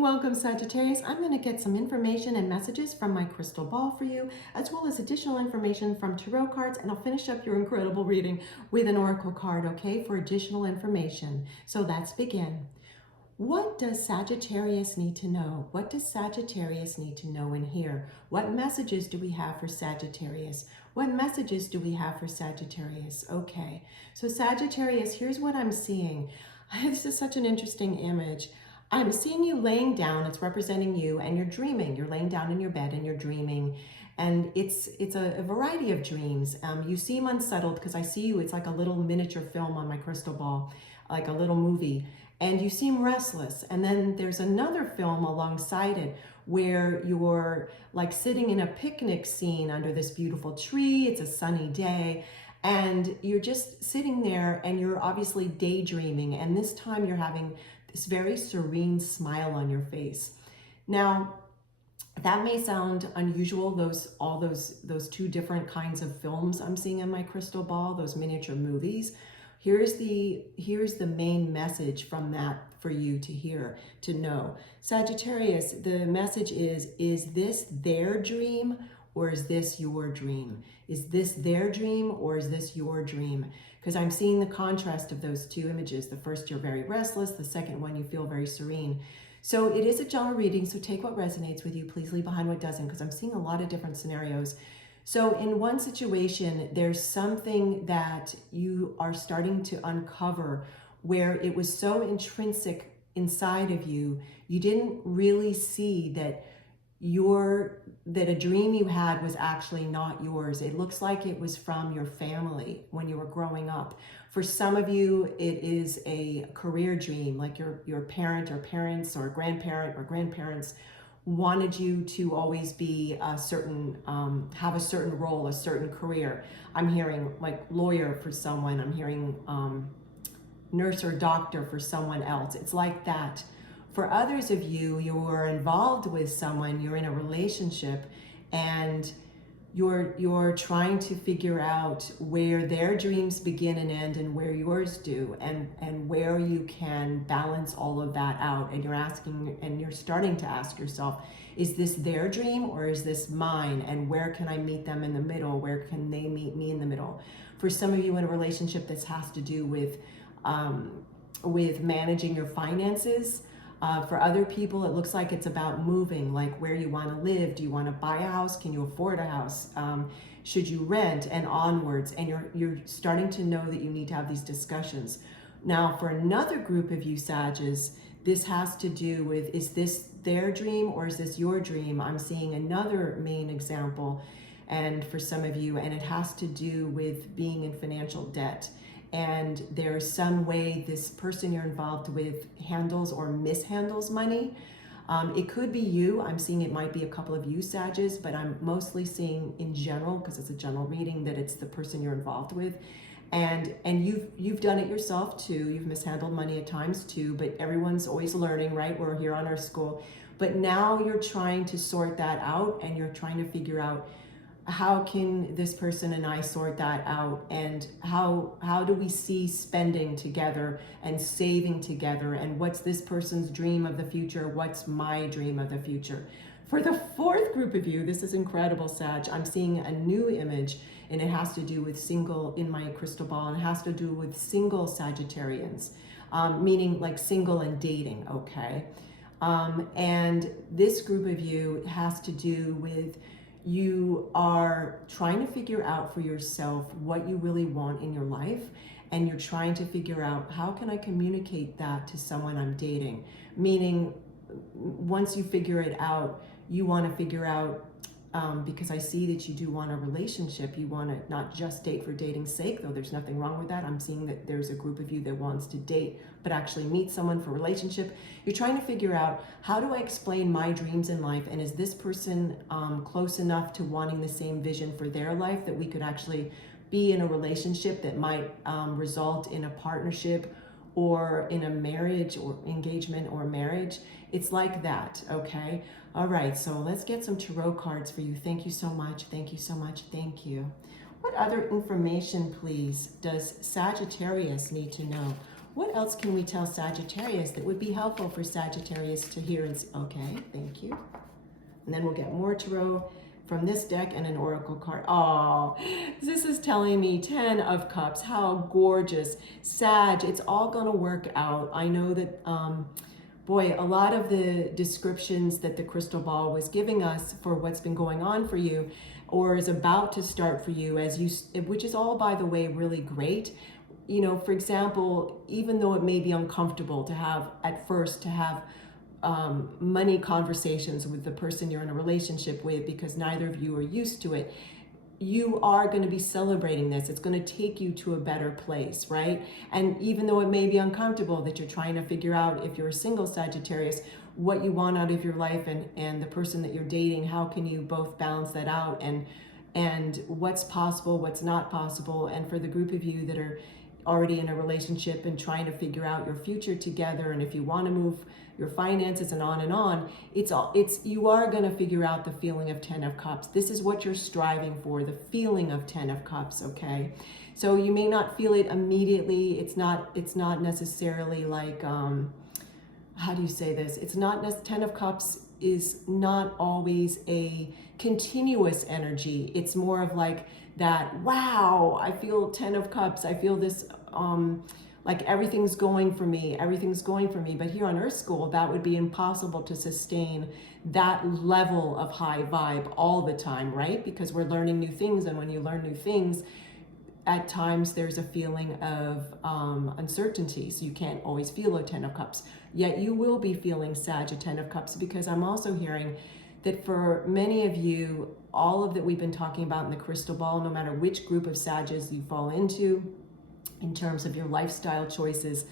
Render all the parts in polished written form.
Welcome, Sagittarius. I'm going to get some information and messages from my crystal ball for you, as well as additional information from tarot cards, and I'll finish up your incredible reading with an oracle card, okay, for additional information. So let's begin. What does Sagittarius need to know? What does Sagittarius need to know and hear? What messages do we have for Sagittarius? What messages do we have for Sagittarius? Okay, so Sagittarius, here's what I'm seeing. This is such an interesting image. I'm seeing you laying down, it's representing you, and you're dreaming. You're laying down in your bed and you're dreaming. And it's a variety of dreams. You seem unsettled because I see you, it's like a little miniature film on my crystal ball, like a little movie. And you seem restless. And then there's another film alongside it where you're like sitting in a picnic scene under this beautiful tree. It's a sunny day. And you're just sitting there and you're obviously daydreaming. And this time you're having this very serene smile on your face. Now, that may sound unusual, all those two different kinds of films I'm seeing in my crystal ball, those miniature movies. Here's the main message from that for you to hear, to know. Sagittarius, the message is this their dream or is this your dream? Is this their dream or is this your dream? Because I'm seeing the contrast of those two images. The first, you're very restless. The second one, you feel very serene. So it is a general reading, so take what resonates with you. Please leave behind what doesn't, because I'm seeing a lot of different scenarios. So in one situation, there's something that you are starting to uncover where it was so intrinsic inside of you, you didn't really see that a dream you had was actually not yours. It looks like it was from your family when you were growing up. For some of you, it is a career dream, like your parent or parents or grandparent or grandparents wanted you to always be a certain, have a certain role, a certain career. I'm hearing like lawyer for someone. I'm hearing nurse or doctor for someone else. It's like that. For others of you, you're involved with someone, you're in a relationship, and you're trying to figure out where their dreams begin and end and where yours do, and where you can balance all of that out. And you're starting to ask yourself, is this their dream or is this mine? And where can I meet them in the middle? Where can they meet me in the middle? For some of you in a relationship, this has to do with managing your finances. For other people, it looks like it's about moving, like where you want to live. Do you want to buy a house? Can you afford a house? Should you rent? And onwards. And you're starting to know that you need to have these discussions. Now, for another group of you Sages, this has to do with, is this their dream or is this your dream? I'm seeing another main example, and for some of you, and it has to do with being in financial debt. And there's some way this person you're involved with handles or mishandles money. It could be you. I'm seeing it might be a couple of you Sages, but I'm mostly seeing in general, because it's a general reading, that it's the person you're involved with. And you've done it yourself too. You've mishandled money at times too, but everyone's always learning, right? We're here on our school. But now you're trying to sort that out, and you're trying to figure out, how can this person and I sort that out? And how do we see spending together and saving together? And what's this person's dream of the future? What's my dream of the future? For the fourth group of you, this is incredible, Sag. I'm seeing a new image, and it has to do with single, in my crystal ball, and it has to do with single Sagittarians, meaning like single and dating, okay? And this group of you has to do with, you are trying to figure out for yourself what you really want in your life, and you're trying to figure out, how can I communicate that to someone I'm dating? Meaning, once you figure it out, you want to figure out, because I see that you do want a relationship, you want to not just date for dating's sake, though there's nothing wrong with that. I'm seeing that there's a group of you that wants to date, but actually meet someone for a relationship. You're trying to figure out, how do I explain my dreams in life? And is this person close enough to wanting the same vision for their life that we could actually be in a relationship that might result in a partnership or in a marriage or engagement or marriage? It's like that, okay? All right, so let's get some tarot cards for you. Thank you so much. Thank you so much. Thank you. What other information, please, does Sagittarius need to know? What else can we tell Sagittarius that would be helpful for Sagittarius to hear and see? Okay, thank you. And then we'll get more tarot from this deck and an oracle card. Oh, this is telling me 10 of Cups. How gorgeous. Sag, it's all going to work out. I know that, boy, a lot of the descriptions that the crystal ball was giving us for what's been going on for you or is about to start for you, which is all, by the way, really great. You know, for example, even though it may be uncomfortable to have, at first, to have money conversations with the person you're in a relationship with because neither of you are used to it, you are going to be celebrating this. It's going to take you to a better place, right? And even though it may be uncomfortable that you're trying to figure out, if you're a single Sagittarius, what you want out of your life and the person that you're dating, how can you both balance that out, and what's possible, what's not possible. And for the group of you that are already in a relationship and trying to figure out your future together, and if you want to move your finances and on, you are going to figure out the feeling of 10 of Cups. This is what you're striving for, the feeling of 10 of Cups, okay? So you may not feel it immediately. It's not necessarily like, how do you say this? It's not, 10 of Cups is not always a continuous energy. It's more of like that, wow, I feel 10 of Cups. I feel this, like everything's going for me, but here on Earth School, that would be impossible to sustain that level of high vibe all the time, right? Because we're learning new things, and when you learn new things, at times there's a feeling of uncertainty, so you can't always feel a 10 of Cups. Yet you will be feeling Sag, a 10 of Cups, because I'm also hearing that for many of you, all of that we've been talking about in the crystal ball, no matter which group of Sages you fall into, in terms of your lifestyle choices,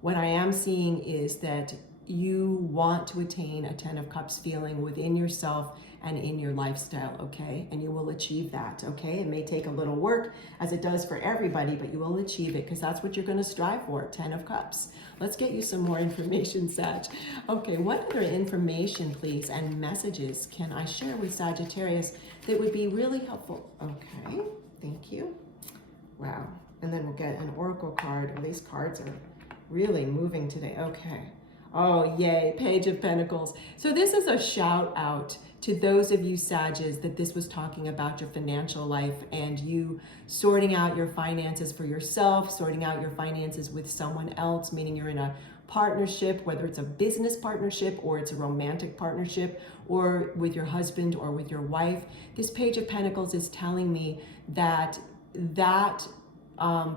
what I am seeing is that you want to attain a 10 of Cups feeling within yourself and in your lifestyle, okay? And you will achieve that, okay? It may take a little work, as it does for everybody, but you will achieve it because that's what you're going to strive for, 10 of Cups. Let's get you some more information, Sag. Okay, what other information, please, and messages can I share with Sagittarius that would be really helpful? Okay, thank you. Wow. And then we'll get an oracle card. Oh, these cards are really moving today. Okay. Oh, yay. Page of Pentacles. So this is a shout out to those of you Sages that this was talking about your financial life and you sorting out your finances for yourself, sorting out your finances with someone else, meaning you're in a partnership, whether it's a business partnership or it's a romantic partnership, or with your husband or with your wife. This Page of Pentacles is telling me that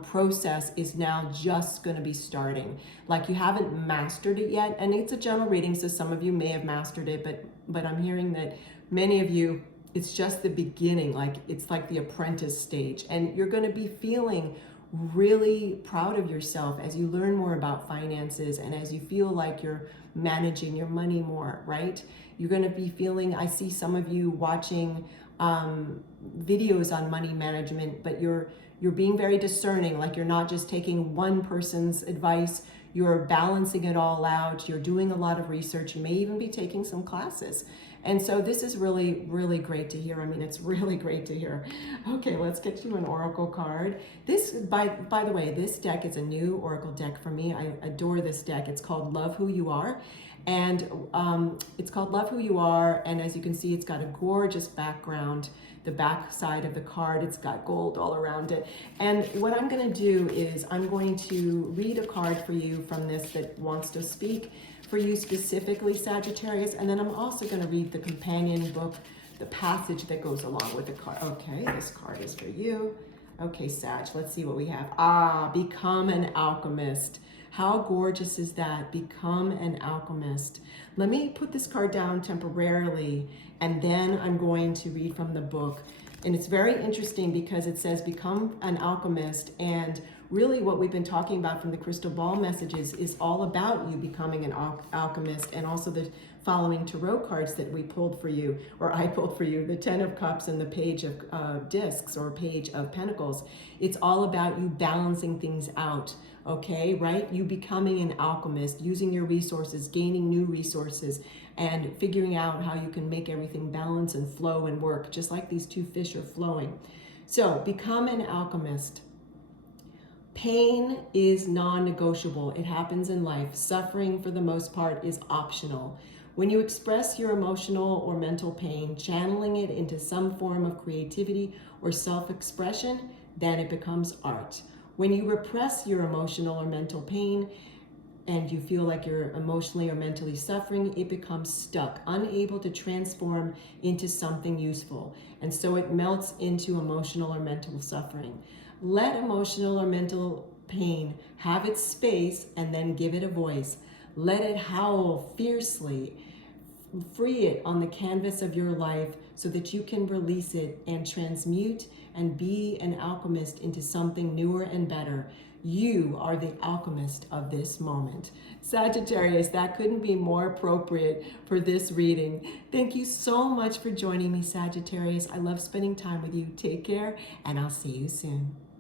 process is now just going to be starting. Like you haven't mastered it yet, and it's a general reading, so some of you may have mastered it, but I'm hearing that many of you, it's just the beginning. Like it's like the apprentice stage, and you're going to be feeling really proud of yourself as you learn more about finances and as you feel like you're managing your money more, right? You're going to be feeling, I see some of you watching videos on money management, but you're being very discerning, like you're not just taking one person's advice, you're balancing it all out, you're doing a lot of research, you may even be taking some classes. And so this is really, really great to hear. I mean, it's really great to hear. Okay, let's get you an oracle card. This, by the way, this deck is a new oracle deck for me. I adore this deck. It's called Love Who You Are. And it's called Love Who You Are. And as you can see, it's got a gorgeous background. The back side of the card, it's got gold all around it. And what I'm going to do is I'm going to read a card for you from this that wants to speak for you specifically, Sagittarius. And then I'm also going to read the companion book, the passage that goes along with the card. Okay, this card is for you. Okay, Sag, let's see what we have. Become an alchemist. How gorgeous is that? Become an alchemist. Let me put this card down temporarily, and then I'm going to read from the book. And it's very interesting because it says become an alchemist, and really what we've been talking about from the crystal ball messages is all about you becoming an alchemist, and also the following tarot cards that we pulled for you, or I pulled for you, the 10 of Cups and the Page of Discs, or Page of Pentacles. It's all about you balancing things out, okay, right? You becoming an alchemist, using your resources, gaining new resources, and figuring out how you can make everything balance and flow and work, just like these two fish are flowing. So become an alchemist. Pain is non-negotiable. It happens in life. Suffering, for the most part, is optional. When you express your emotional or mental pain, channeling it into some form of creativity or self-expression, then it becomes art. When you repress your emotional or mental pain and you feel like you're emotionally or mentally suffering, it becomes stuck, unable to transform into something useful. And so it melts into emotional or mental suffering. Let emotional or mental pain have its space and then give it a voice. Let it howl fiercely. Free it on the canvas of your life so that you can release it and transmute and be an alchemist into something newer and better. You are the alchemist of this moment. Sagittarius, that couldn't be more appropriate for this reading. Thank you so much for joining me, Sagittarius. I love spending time with you. Take care, and I'll see you soon.